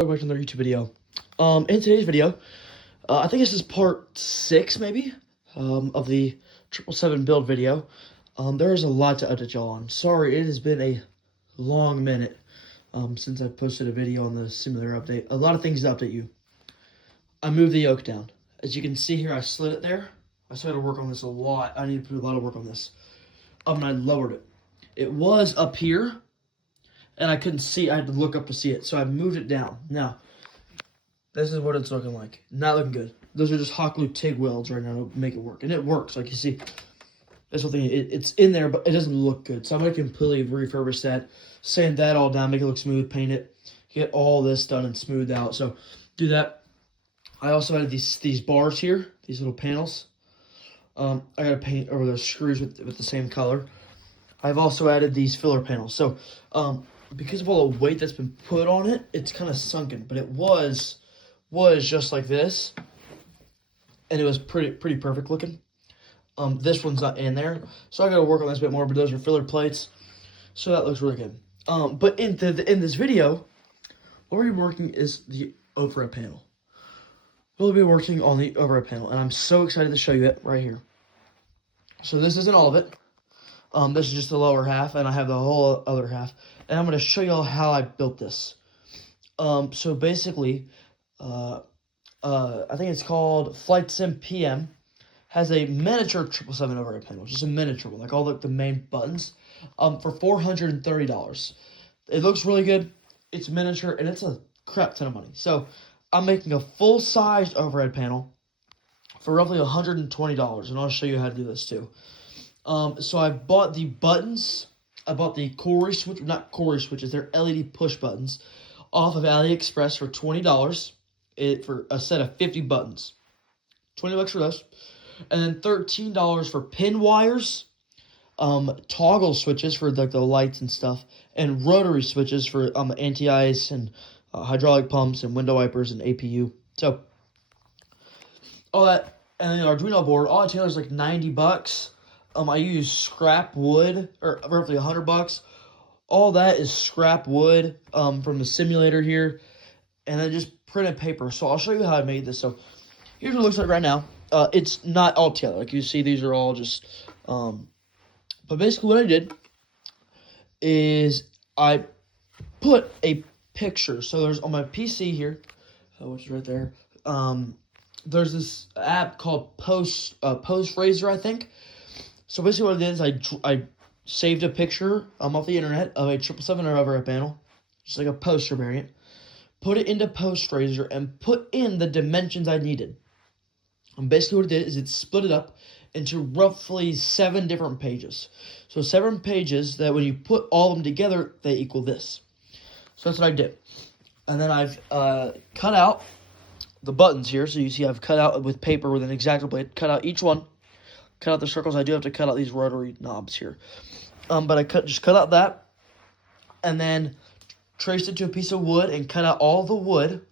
Welcome back to another YouTube video. In today's video, I think this is part 6 maybe of the 777 build video. There's a lot to update y'all on. Sorry, it has been a long minute since I posted a video on the simulator update. A lot of things to update you. I moved the yoke down. As you can see here, I slid it there. I started to work on this a lot. I need to put a lot of work on this. And I lowered it. It was up here, and I couldn't see. I had to look up to see it, so I moved it down. Now, this is what it's looking like. Not looking good. Those are just Hockley TIG welds right now to make it work, and it works. Like you see, this whole thing, it's in there, but it doesn't look good. So I'm gonna completely refurbish that, sand that all down, make it look smooth, paint it, get all this done and smoothed out. So do that. I also added these bars here, these little panels. I gotta paint over those screws with the same color. I've also added these filler panels. So because of all the weight that's been put on it, it's kind of sunken, but it was just like this, and it was pretty perfect looking. This one's not in there, so I gotta work on this a bit more, but those are filler plates, so that looks really good. But in this video, what we're working is the overhead panel. We'll be working on the overhead panel, and I'm so excited to show you it right here. So this isn't all of it. This is just the lower half, and I have the whole other half, and I'm going to show y'all how I built this. So basically, I think it's called Flight Sim PM, has a miniature 777 overhead panel, just a miniature one, like all the main buttons, for $430. It looks really good. It's miniature, and it's a crap ton of money. So I'm making a full-sized overhead panel for roughly $120, and I'll show you how to do this too. So I bought the buttons. I bought the Corey switch, not Corey switches, they're LED push buttons off of AliExpress for $20 for a set of 50 buttons. $20 for those. And then $13 for pin wires, toggle switches for like the lights and stuff, and rotary switches for anti-ice and hydraulic pumps and window wipers and APU. So all that, and then the Arduino board, all it is like $90. I use scrap wood, or roughly $100. All that is scrap wood from the simulator here, and then just printed paper. So I'll show you how I made this. So here's what it looks like right now. It's not all together. Like you see, these are all just, but basically what I did is I put a picture. So there's on my PC here, which is right there. There's this app called PostFraser, I think. So basically what it is, I saved a picture off the internet of a 777 overhead panel, just like a poster variant, put it into PostFraser, and put in the dimensions I needed. And basically what it did is it split it up into roughly 7 different pages. So 7 pages that when you put all of them together, they equal this. So that's what I did. And then I've cut out the buttons here. So you see I've cut out with paper with an X-Acto blade, cut out each one. Cut out the circles. I do have to cut out these rotary knobs here. But I just cut out that, and then traced it to a piece of wood and cut out all the wood,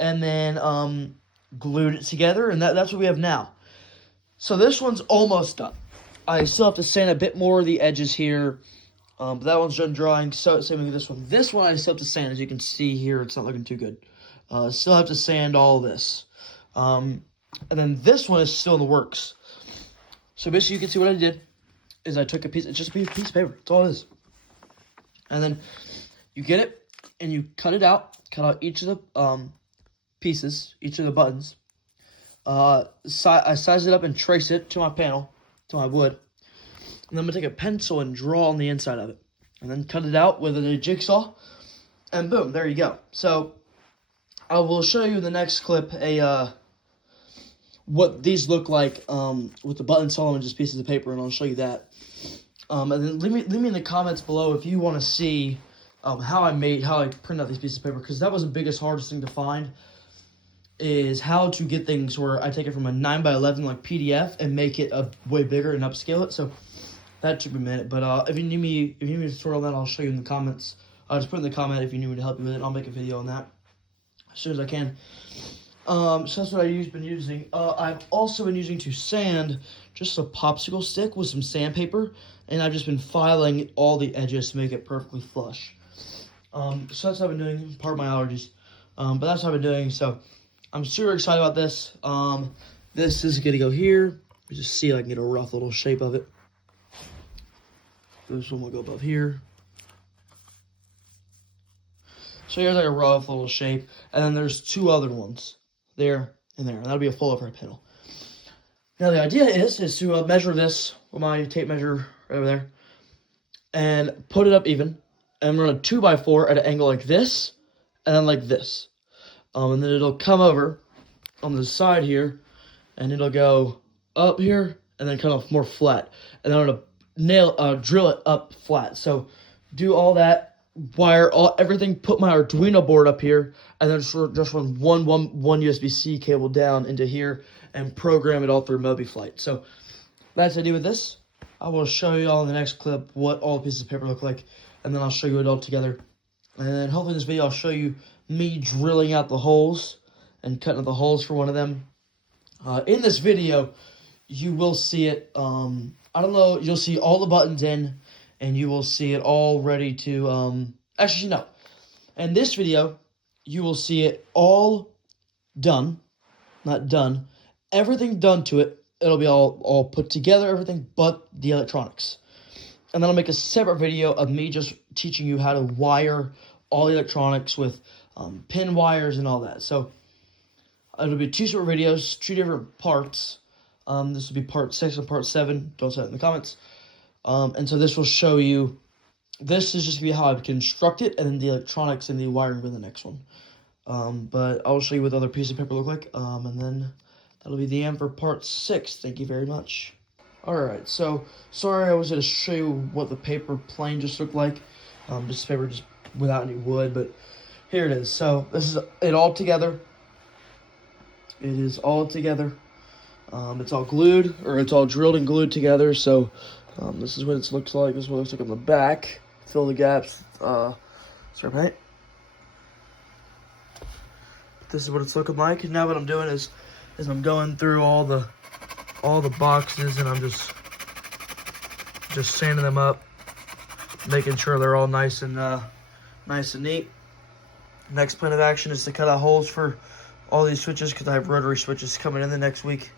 and then glued it together, and that's what we have now. So this one's almost done. I still have to sand a bit more of the edges here, but that one's done drying. So same with this one. This one I still have to sand. As you can see here, it's not looking too good. Still have to sand all this, and then this one is still in the works. So basically, you can see what I did is I took a piece. It's just a piece of paper. That's all it is. And then you get it and you cut it out. Cut out each of the pieces, each of the buttons. I size it up and trace it to my panel, to my wood. And then I'm gonna take a pencil and draw on the inside of it, and then cut it out with a jigsaw. And boom, there you go. So I will show you in the next clip what these look like with the buttons all on just pieces of paper, and I'll show you that. And then leave me in the comments below if you want to see how I print out these pieces of paper, because that was the biggest, hardest thing to find, is how to get things where I take it from a 9x11 like PDF and make it way bigger and upscale it. So that took me a minute, but if you need me to tutorial on that, I'll show you in the comments. I'll just put in the comment if you need me to help you with it. I'll make a video on that as soon as I can. So that's what I've been using. I've also been using to sand just a popsicle stick with some sandpaper, and I've just been filing all the edges to make it perfectly flush. So that's what I've been doing, part of my allergies. But that's what I've been doing. So I'm super excited about this. This is gonna go here. You just see I can get a rough little shape of it. This one will go above here. So here's like a rough little shape, and then there's two other ones there and there, and that'll be a full overhead panel. Now the idea is to measure this with my tape measure right over there, and put it up even, and run a 2x4 at an angle like this, and then like this, and then it'll come over on the side here, and it'll go up here, and then kind of more flat, and then I'm gonna drill it up flat. So do all that. Wire everything, put my Arduino board up here, and then just run one USB-C cable down into here and program it all through MobiFlight. So that's what I do with this. I will show you all in the next clip what all the pieces of paper look like, and then I'll show you it all together. And then hopefully in this video I'll show you me drilling out the holes and cutting out the holes for one of them. In this video, you will see it, I don't know, you'll see all the buttons in, and you will see it all ready to, actually, no. In this video, you will see it all done, not done, everything done to it. It'll be all put together, everything but the electronics. And then I'll make a separate video of me just teaching you how to wire all the electronics with pin wires and all that. So it'll be two separate videos, two different parts. This will be part 6 and part 7. Don't say it in the comments. And so this will show you, this is just be how I construct it, and then the electronics and the wiring for the next one. But I'll show you what the other piece of paper look like, and then that'll be the end for part 6. Thank you very much. Alright, so, sorry I was going to show you what the paper plane just looked like. Just paper just without any wood, but here it is. So, this is it all together. It is all together. It's all glued, or it's all drilled and glued together, so this is what it looks like. This is what it looks like on the back. Fill the gaps, spray paint. This is what it's looking like. And now what I'm doing is I'm going through all the boxes, and I'm just sanding them up, making sure they're all nice and neat. Next plan of action is to cut out holes for all these switches, because I have rotary switches coming in the next week.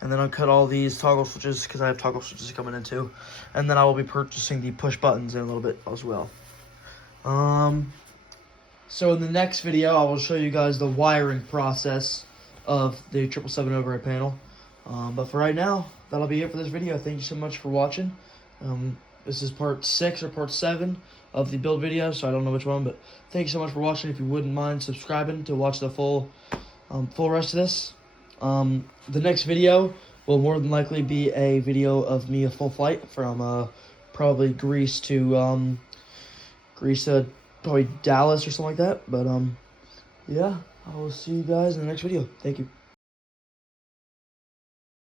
And then I'll cut all these toggle switches, because I have toggle switches coming in too. And then I will be purchasing the push buttons in a little bit as well. So in the next video, I will show you guys the wiring process of the 777 overhead panel. But for right now, that'll be it for this video. Thank you so much for watching. This is part 6 or part 7 of the build video, so I don't know which one, but thank you so much for watching. If you wouldn't mind subscribing to watch the full rest of this. The next video will more than likely be a video of me a full flight from probably Greece to probably Dallas or something like that. But yeah, I will see you guys in the next video. Thank you.